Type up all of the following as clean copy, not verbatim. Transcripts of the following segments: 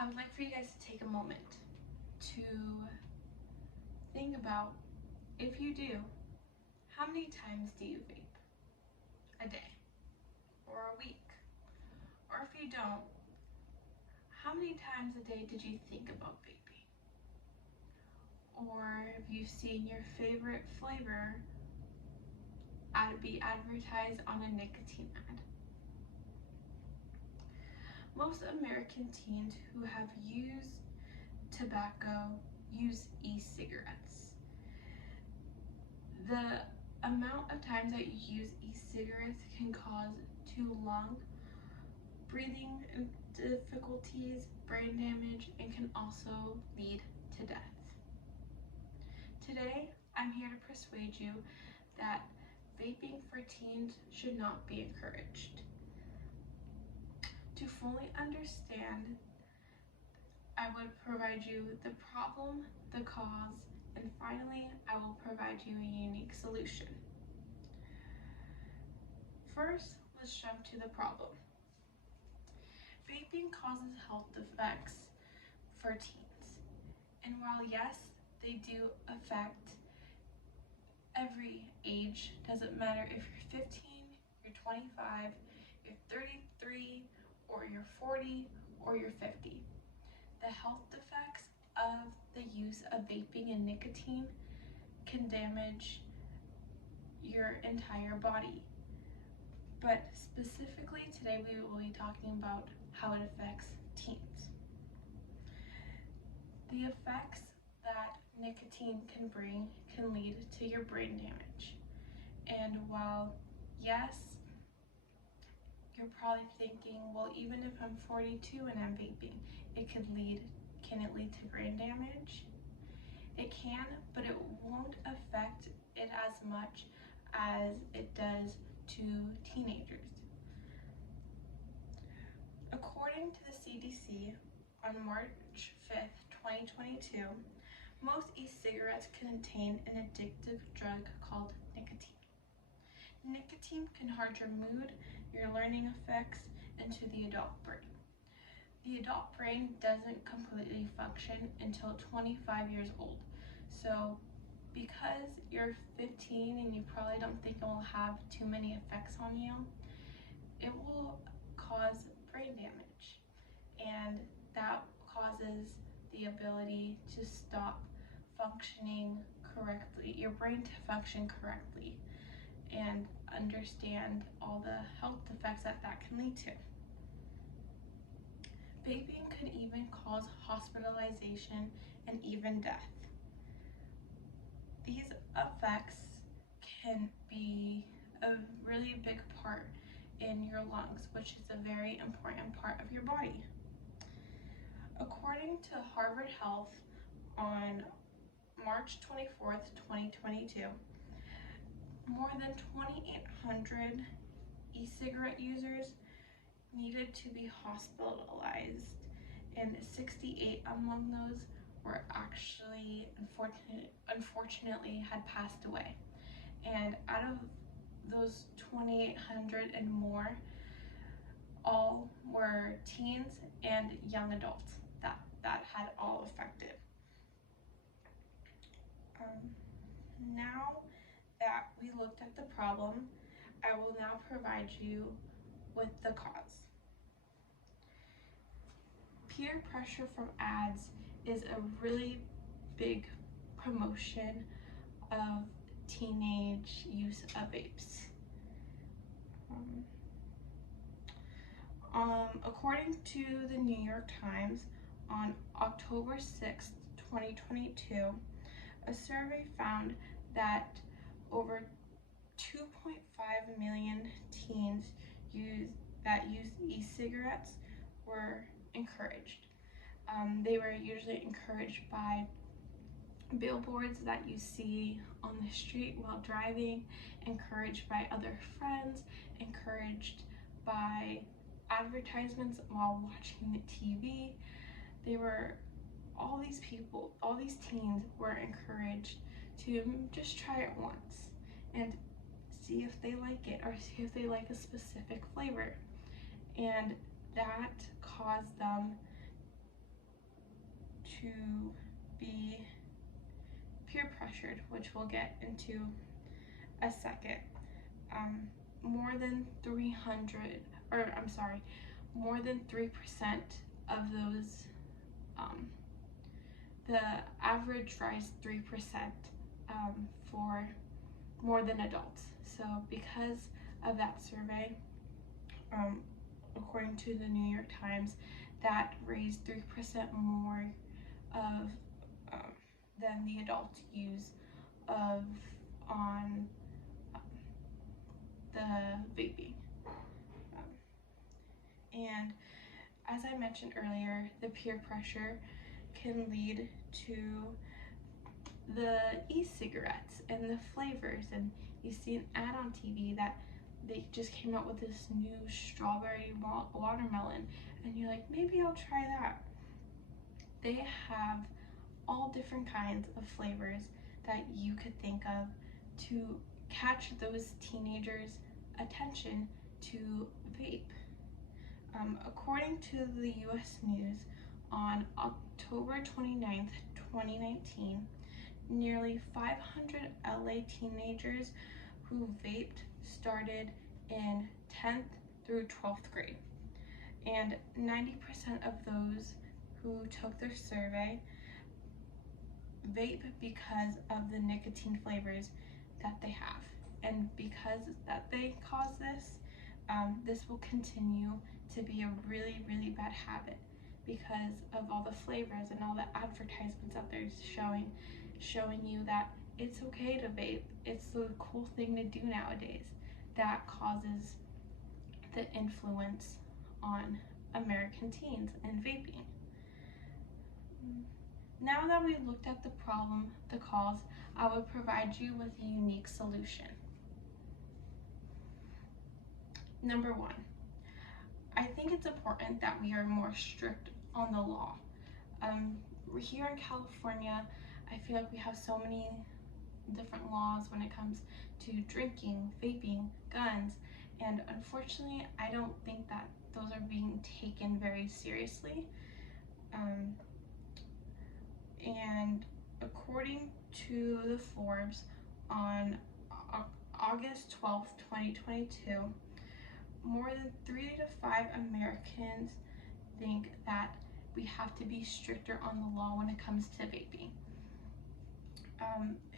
I would like for you guys to take a moment to think about, if you do, how many times do you vape a day or a week? Or if you don't, how many times a day did you think about vaping? Or have you seen your favorite flavor be advertised on a nicotine ad? Most American teens who have used tobacco use e-cigarettes. The amount of times that you use e-cigarettes can cause lung, breathing difficulties, brain damage, and can also lead to death. Today, I'm here to persuade you that vaping for teens should not be encouraged. To fully understand, I would provide you the problem, the cause, and finally, I will provide you a unique solution. First, let's jump to the problem. Vaping causes health effects for teens. And while yes, they do affect every age, doesn't matter if you're 15, you're 25, you're 33, or you're 40, or you're 50. The health effects of the use of vaping and nicotine can damage your entire body. But specifically today we will be talking about how it affects teens. The effects that nicotine can bring can lead to your brain damage. And while yes, you're probably thinking, well, even if I'm 42 and I'm vaping, can it lead to brain damage? It can, but it won't affect it as much as it does to teenagers. According to the CDC, on March 5th, 2022, most e-cigarettes contain an addictive drug called nicotine. Nicotine can hurt your mood, your learning effects, and to the adult brain. The adult brain doesn't completely function until 25 years old. So because you're 15 and you probably don't think it will have too many effects on you, it will cause brain damage. And that causes the ability to stop functioning correctly, your brain to function correctly, and understand all the health effects that can lead to. Vaping could even cause hospitalization and even death. These effects can be a really big part in your lungs, which is a very important part of your body. According to Harvard Health on March 24th, 2022, more than 2,800 e-cigarette users needed to be hospitalized, and 68 among those were actually unfortunately had passed away. And out of those 2,800 and more, all were teens and young adults that had all affected. Now that we looked at the problem, I will now provide you with the cause. Peer pressure from ads is a really big promotion of teenage use of vapes. According to the New York Times, on October 6th, 2022, a survey found that over 2.5 million teens that use e-cigarettes were encouraged. They were usually encouraged by billboards that you see on the street while driving, encouraged by other friends, encouraged by advertisements while watching the TV. All these teens were encouraged to just try it once and see if they like it or see if they like a specific flavor. And that caused them to be peer pressured, which we'll get into a second. More than 3% of those, the average rise 3% for more than adults. So because of that survey, according to the New York Times, that raised 3% more of than the adults use of on the vaping. And as I mentioned earlier, the peer pressure can lead to the e-cigarettes and the flavors, and you see an ad on TV that they just came out with this new strawberry watermelon, and you're like, maybe I'll try that. They have all different kinds of flavors that you could think of to catch those teenagers' attention to vape. According to the US News, on October 29th, 2019, nearly 500 LA teenagers who vaped started in 10th through 12th grade. And 90% of those who took their survey vape because of the nicotine flavors that they have. And because that they cause this, this will continue to be a really, really bad habit because of all the flavors and all the advertisements out there showing you that it's okay to vape. It's the cool thing to do nowadays. That causes the influence on American teens and vaping. Now that we looked at the problem, the cause, I will provide you with a unique solution. Number one, I think it's important that we are more strict on the law. Here in California, I feel like we have so many different laws when it comes to drinking, vaping, guns, and unfortunately, I don't think that those are being taken very seriously. And according to the Forbes, on August 12th, 2022, more than 3 to 5 Americans think that we have to be stricter on the law when it comes to vaping.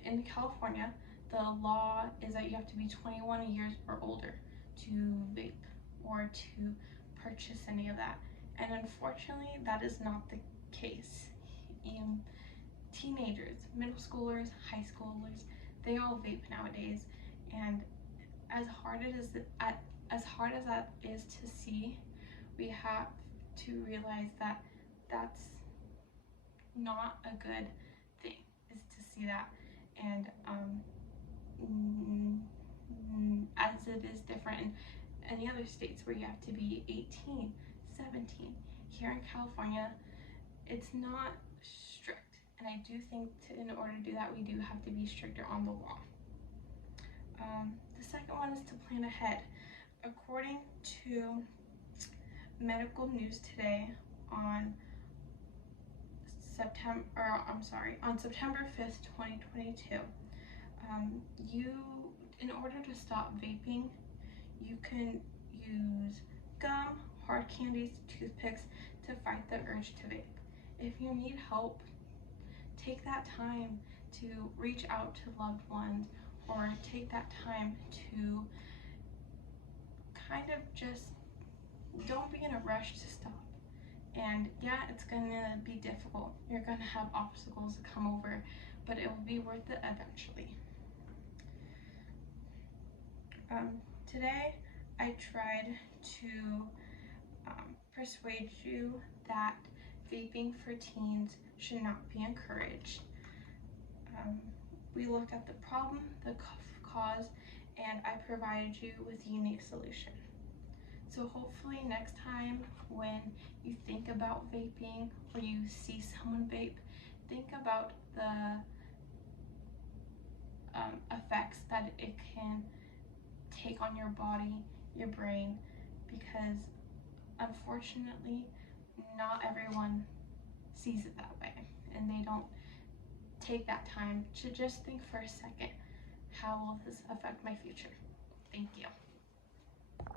In California, the law is that you have to be 21 years or older to vape or to purchase any of that. And unfortunately, that is not the case. Teenagers, middle schoolers, high schoolers, they all vape nowadays. And as hard as that is to see, we have to realize that that's not a good thing, is to see that. And as it is different in any other states where you have to be 18, 17. Here in California, it's not strict. And I do think in order to do that, we do have to be stricter on the law. The second one is to plan ahead. According to Medical News Today on September 5th, 2022, in order to stop vaping, you can use gum, hard candies, toothpicks to fight the urge to vape. If you need help, take that time to reach out to loved ones, or take that time to kind of just don't be in a rush to stop. And yeah, it's gonna be difficult. You're gonna have obstacles to come over, but it will be worth it eventually. Today, I tried to persuade you that vaping for teens should not be encouraged. We looked at the problem, the cause, and I provided you with a unique solution. So hopefully next time when you think about vaping or you see someone vape, think about the effects that it can take on your body, your brain, because unfortunately not everyone sees it that way, and they don't take that time to just think for a second, how will this affect my future? Thank you.